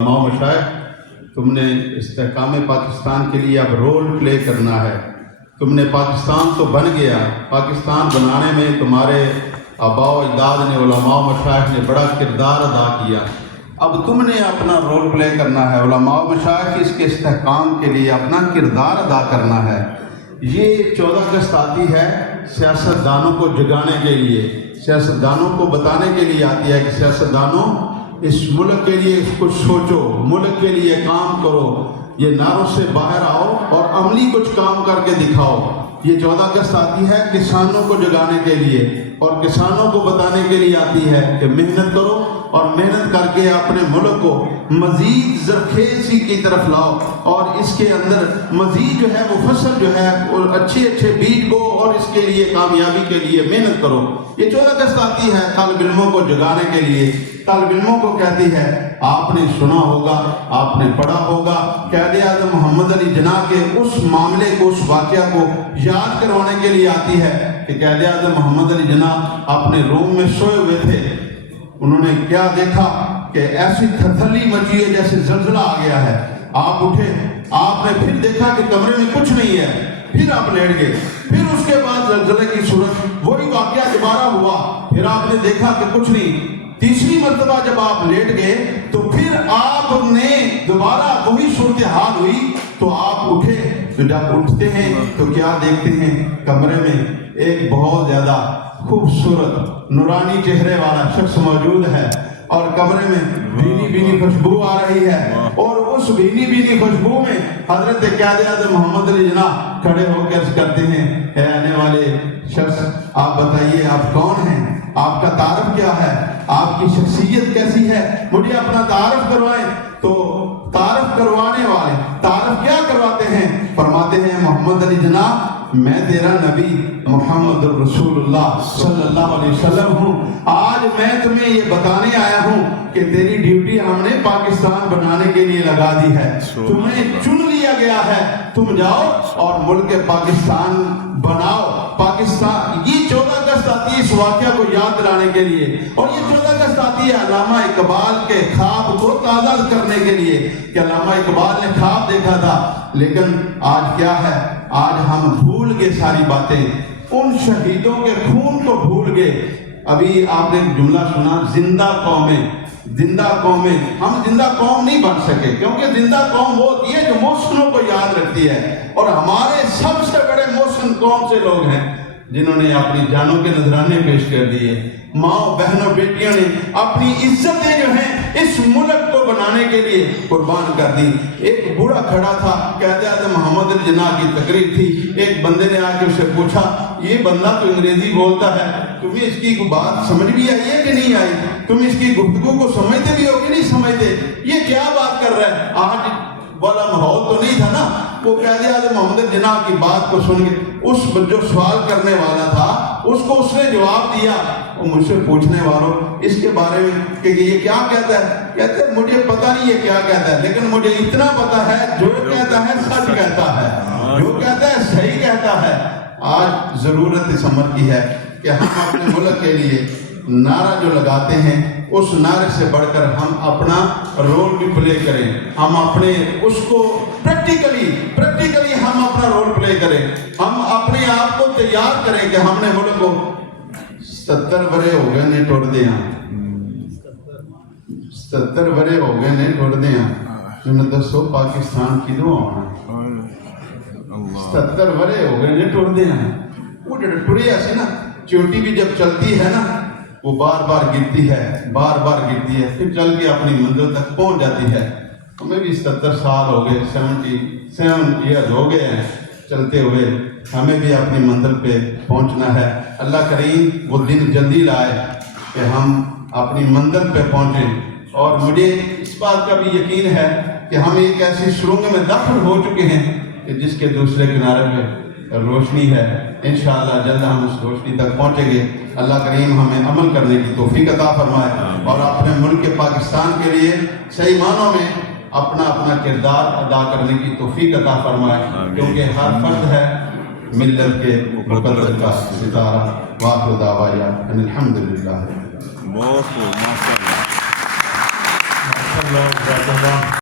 मशाइख तुम ने इस्तेहकाम पाकिस्तान के लिए अब रोल प्ले करना है। तुमने पाकिस्तान तो बन गया, पाकिस्तान बनाने में तुम्हारे आबा व अजदाद ने, उलमा मशाइख ने बड़ा किरदार अदा किया। अब तुमने अपना रोल प्ले करना है, उलमा मशाइख इसके इस्तेहकाम के लिए अपना किरदार अदा करना है। ये 14 अगस्त आती है सियासतदानों को जगाने के लिए, सियासतदानों को बताने के लिए आती है कि सियासतदानों इस मुल्क के लिए कुछ सोचो, मुल्क के लिए काम करो, ये नारों से बाहर आओ और अमली कुछ काम करके दिखाओ। ये 14 अगस्त आती है किसानों को जगाने के लिए और किसानों को बताने के लिए आती है कि मेहनत करो और मेहनत करके अपने मुल्क को मज़ीद ज़रख़ेज़ी की तरफ लाओ और इसके अंदर मज़ीद जो है वो फसल जो है वो अच्छे अच्छे बीज बो और इसके लिए कामयाबी के लिए मेहनत करो। ये 14 अगस्त आती है तालिब इल्मों को जगाने के लिए। तालिब इल्मों को कहती है, आपने सुना होगा, आपने पढ़ा होगा, क़ायद आज़म मोहम्मद अली जिन्नाह के उस मामले को, उस वाक़या को याद करवाने के लिए आती है कि क़ायद आज़म मोहम्मद अली जिन्नाह अपने रूम में सोए हुए थे। उन्होंने क्या देखा कि ऐसी थरथली मची है जैसे ज़लज़ला आ गया है। आप उठे, आपने फिर देखा कि कमरे में कुछ नहीं है, फिर आप लेट गए, फिर उसके बाद ज़लज़ले की सूरत वही वाक़या दोबारा हुआ, फिर आपने देखा कि कुछ नहीं। तीसरी मर्तबा जब आप लेट गए तो फिर आपने दोबारा वही सूरत हाल हुई तो आप उठे। तो जब उठते हैं तो क्या देखते हैं, कमरे में एक बहुत ज़्यादा खूबसूरत नूरानी चेहरे वाला शख्स मौजूद है और कमरे में भीनी भीनी खुशबू आ रही है और उस भीनी भीनी खुशबू में हजरत क़ायद आज़म मोहम्मद अली जिन्नाह खड़े होकर करते हैं, है आने वाले शख्स आप बताइए आप कौन हैं, आपका तारफ क्या है, आपकी शख्सियत कैसी है, मुझे अपना तारफ करवाएं। तो तारफ करवाने वाले तारफ क्या करवाते हैं, फरमाते हैं मोहम्मद अली जिन्नाह मैं तेरा नबी मोहम्मद रसूलुल्लाह सल्लल्लाहु अलैहि वसल्लम हूँ। आज मैं तुम्हें ये बताने आया हूँ कि तेरी ड्यूटी हमने पाकिस्तान बनाने के लिए लगा दी है, तुम्हें चुन लिया गया है, तुम जाओ और मुल्क पाकिस्तान बनाओ। पाकिस्तान ये 14 अगस्त आती है इस वाक़या को याद दिलाने के लिए और ये 14 अगस्त आती है अल्लामा इकबाल के ख्वाब को ताज़ा करने के लिए कि अल्लामा इकबाल ने ख्वाब देखा था। लेकिन आज क्या है, आज हम भूल गए सारी बातें, उन शहीदों के खून को भूल गए। अभी आपने जुमला सुना, जिंदा कौमें, जिंदा कौमें। हम जिंदा कौम नहीं बन सके क्योंकि जिंदा कौम वो होती है जो मोहसिनों को याद रखती है और हमारे सबसे बड़े मोहसिन कौन से लोग हैं जिन्होंने अपनी जानों के नजराने पेश कर दिए। माँ बहनों बेटियों ने अपनी इज्जतें जो हैं इस मुल्क को बनाने के लिए कुर्बान कर दी। एक बूढ़ा खड़ा था, क़ायद आज़म मोहम्मद अली जिन्नाह की तकरीर थी, एक बंदे ने आके उससे पूछा, ये बंदा तो अंग्रेजी बोलता है, तुम्हें इसकी बात समझ भी आई है कि नहीं आई, तुम इसकी गुफ्तगू को समझते भी हो कि नहीं समझते, ये क्या बात कर रहा है। आज वाला माहौल तो नहीं था ना। वो क़ायद आज़म मोहम्मद अली जिन्नाह की बात को सुन के उस जो सवाल करने वाला था उसको उसने जवाब दिया। वो मुझसे पूछने वालों इसके बारे में कि ये क्या कहता है, कहते हैं मुझे पता नहीं ये क्या कहता है, लेकिन मुझे इतना पता है जो कहता है सच कहता है, जो कहता है सही कहता है। आज ज़रूरत इस अमर की है कि हम अपने मुल्क के लिए नारा जो लगाते हैं उस नारे से बढ़कर हम अपना रोल भी प्ले करें, हम अपने उसको प्रैक्टिकली हम अपना रोल प्ले करें, हम अपने आप को तैयार करें कि हमने मुल्क को 70 बरे हो गए ने टुर दिया, 70 बरे हो गए ने टुर दिया, तुमने दसो पाकिस्तान किदों आना, 70 बरे हो गए ने टुर दिया। वो जो टुरिया से ना चोटी भी जब चलती है ना वो बार बार गिरती है, बार बार गिरती है, फिर चल के अपनी मंजिल तक पहुंच जाती है। हमें भी 70 साल हो गए, 77 ईयर्स हो गए हैं चलते हुए, हमें भी अपनी मंजिल पे पहुंचना है। अल्लाह करीम वो दिन जल्दी लाए कि हम अपनी मंजिल पे पहुंचें। और मुझे इस बात का भी यकीन है कि हम एक ऐसी सुरंग में दाखिल हो चुके हैं कि जिसके दूसरे किनारे पे रोशनी है। इंशाअल्लाह जल्द हम उस रोशनी तक पहुंचेंगे। अल्लाह करीम हमें अमल करने की तौफीक अता फरमाए और अपने मुल्क के पाकिस्तान के लिए सही मानों में अपना अपना किरदार अदा करने की तौफीक अता फरमाए, क्योंकि हर फर्द है मिल्लत के मुक़द्दस का सितारा। वाक़िअ दावाया अनिल हम्दुलिल्लाह। اللہ جزاک اللہ.